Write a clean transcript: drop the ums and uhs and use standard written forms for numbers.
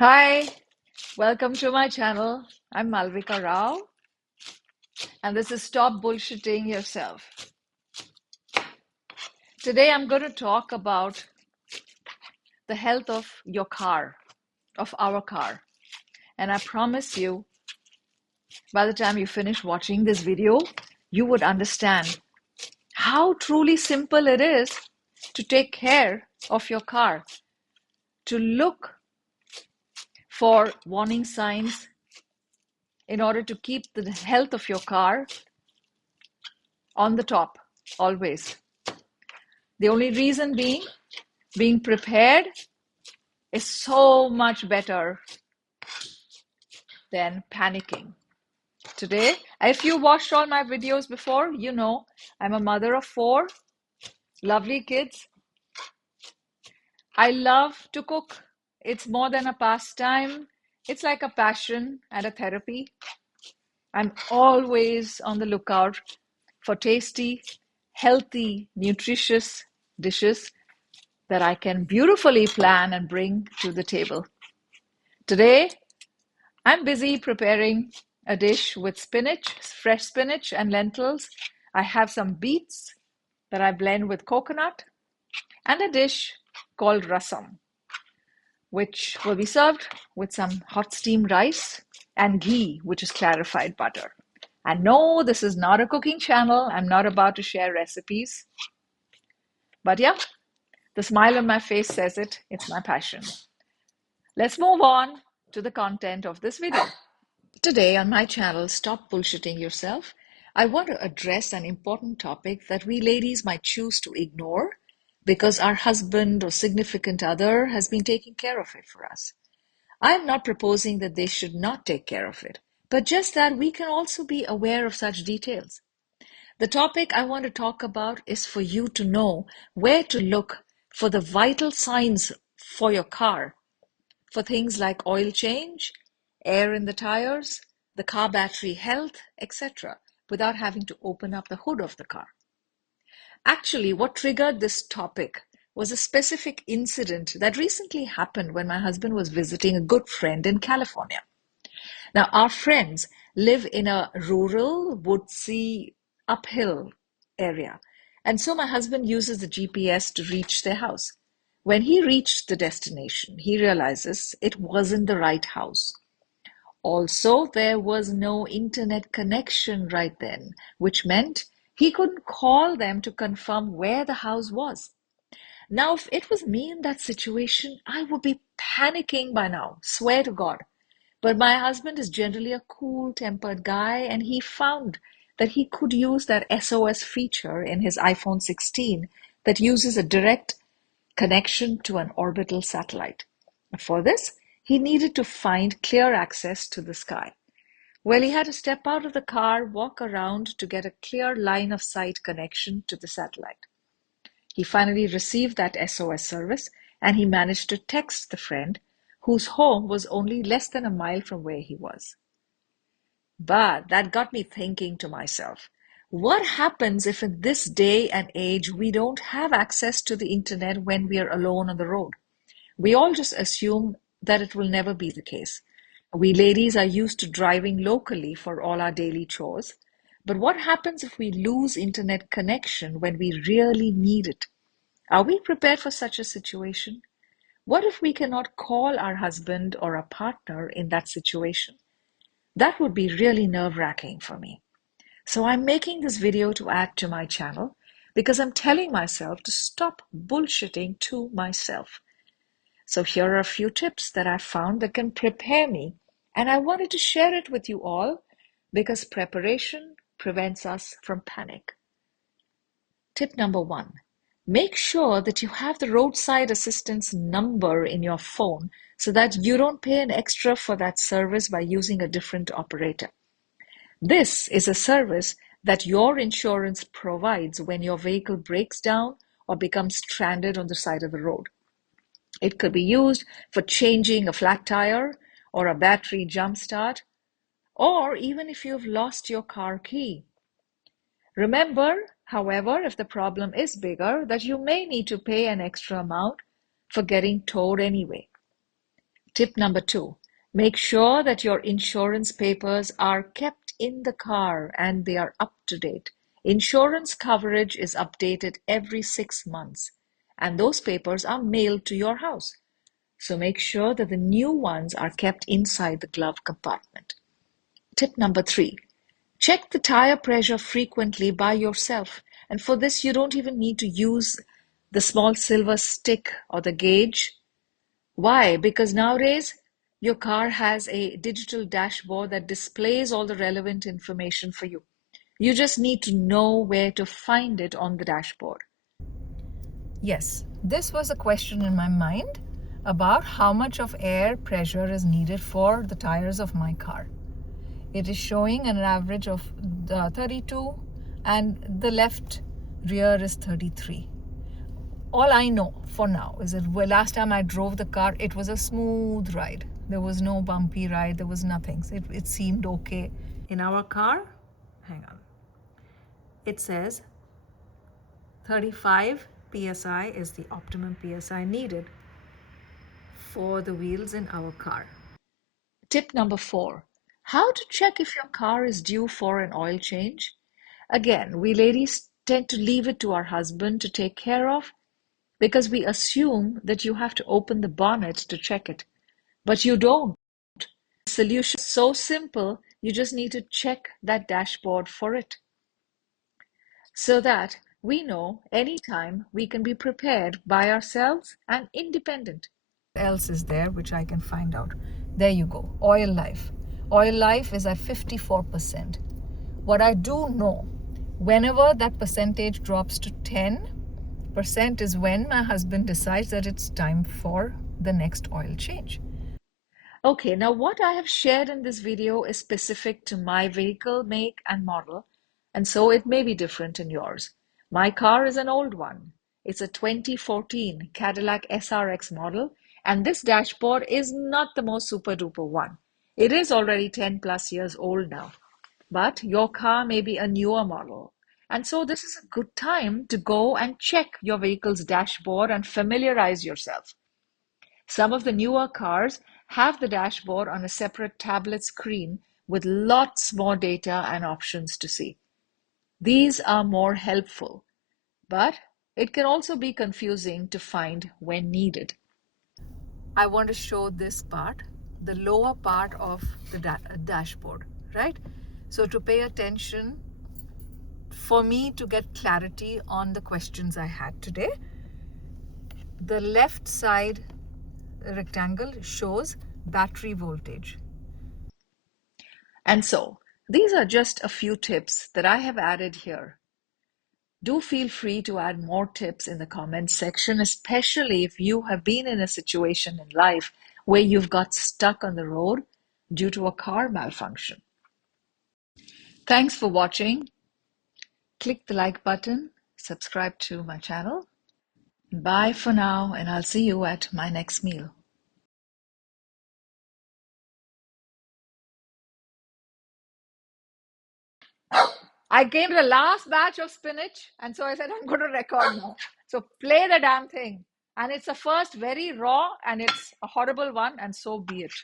Hi, welcome to my channel. I'm Malvika Rao, and this is Stop Bullshitting Yourself. Today, I'm going to talk about the health of your car, of our car. And I promise you, by the time you finish watching this video, you would understand how truly simple it is to take care of your car, to look for warning signs in order to keep the health of your car on the top, always. The only reason being prepared is so much better than panicking. Today, if you watched all my videos before, you know I'm a mother of four lovely kids. I love to cook. It's more than a pastime. It's like a passion and a therapy. I'm always on the lookout for tasty, healthy, nutritious dishes that I can beautifully plan and bring to the table. Today, I'm busy preparing a dish with spinach, fresh spinach and lentils. I have some beets that I blend with coconut and a dish called rasam, which will be served with some hot steamed rice and ghee, which is clarified butter. And no, this is not a cooking channel. I'm not about to share recipes. But yeah, the smile on my face says it. It's my passion. Let's move on to the content of this video. Today on my channel, Stop Bullshitting Yourself, I want to address an important topic that we ladies might choose to ignore because our husband or significant other has been taking care of it for us. I am not proposing that they should not take care of it, but just that we can also be aware of such details. The topic I want to talk about is for you to know where to look for the vital signs for your car, for things like oil change, air in the tires, the car battery health, etc., without having to open up the hood of the car. Actually, what triggered this topic was a specific incident that recently happened when my husband was visiting a good friend in California. Now, our friends live in a rural, woodsy, uphill area. And so my husband uses the GPS to reach their house. When he reached the destination, he realizes it wasn't the right house. Also, there was no internet connection right then, which meant he couldn't call them to confirm where the house was. Now, if it was me in that situation, I would be panicking by now, swear to God. But my husband is generally a cool-tempered guy, and he found that he could use that SOS feature in his iPhone 16 that uses a direct connection to an orbital satellite. For this, he needed to find clear access to the sky. Well, he had to step out of the car, walk around to get a clear line of sight connection to the satellite. He finally received that SOS service and he managed to text the friend whose home was only less than a mile from where he was. But that got me thinking to myself, what happens if in this day and age we don't have access to the internet when we are alone on the road? We all just assume that it will never be the case. We ladies are used to driving locally for all our daily chores. But what happens if we lose internet connection when we really need it? Are we prepared for such a situation? What if we cannot call our husband or a partner in that situation? That would be really nerve-wracking for me. So I'm making this video to add to my channel because I'm telling myself to stop bullshitting to myself. So here are a few tips that I found that can prepare me, and I wanted to share it with you all because preparation prevents us from panic. Tip number 1. Make sure that you have the roadside assistance number in your phone so that you don't pay an extra for that service by using a different operator. This is a service that your insurance provides when your vehicle breaks down or becomes stranded on the side of the road. It could be used for changing a flat tire or a battery jump start, or even if you've lost your car key. Remember, however, if the problem is bigger, that you may need to pay an extra amount for getting towed anyway. Tip number 2, make sure that your insurance papers are kept in the car and they are up to date. Insurance coverage is updated every 6 months, and those papers are mailed to your house. So make sure that the new ones are kept inside the glove compartment. Tip number 3, check the tire pressure frequently by yourself. And for this, you don't even need to use the small silver stick or the gauge. Why? Because nowadays your car has a digital dashboard that displays all the relevant information for you. You just need to know where to find it on the dashboard. Yes, this was a question in my mind about how much of air pressure is needed for the tires of my car. It is showing an average of 32 and the left rear is 33. All I know for now is that last time I drove the car, it was a smooth ride. There was no bumpy ride, there was nothing. It seemed okay. In our car, hang on, it says 35 psi is the optimum psi needed for the wheels in our car. Tip number 4, how to check if your car is due for an oil change. Again, we ladies tend to leave it to our husband to take care of because we assume that you have to open the bonnet to check it. But you don't. The solution is so simple, you just need to check that dashboard for it so that we know anytime we can be prepared by ourselves and independent. What else is there which I can find out? There you go. Oil life. Oil life is at 54%. What I do know, whenever that percentage drops to 10% is when my husband decides that it's time for the next oil change. Okay, now what I have shared in this video is specific to my vehicle make and model, and so it may be different in yours. My car is an old one. It's a 2014 Cadillac SRX model, and this dashboard is not the most super duper one. It is already 10 plus years old now, but your car may be a newer model. And so this is a good time to go and check your vehicle's dashboard and familiarize yourself. Some of the newer cars have the dashboard on a separate tablet screen with lots more data and options to see. These are more helpful, but it can also be confusing to find when needed. I want to show this part, the lower part of the dashboard, right? So to pay attention, for me to get clarity on the questions I had today, the left side rectangle shows battery voltage. And so, these are just a few tips that I have added here. Do feel free to add more tips in the comments section, especially if you have been in a situation in life where you've got stuck on the road due to a car malfunction. Thanks for watching. Click the like button, subscribe to my channel. Bye for now, and I'll see you at my next meal. I came to the last batch of spinach, and so I said, I'm going to record now. So play the damn thing. And it's a first very raw, and it's a horrible one, and so be it.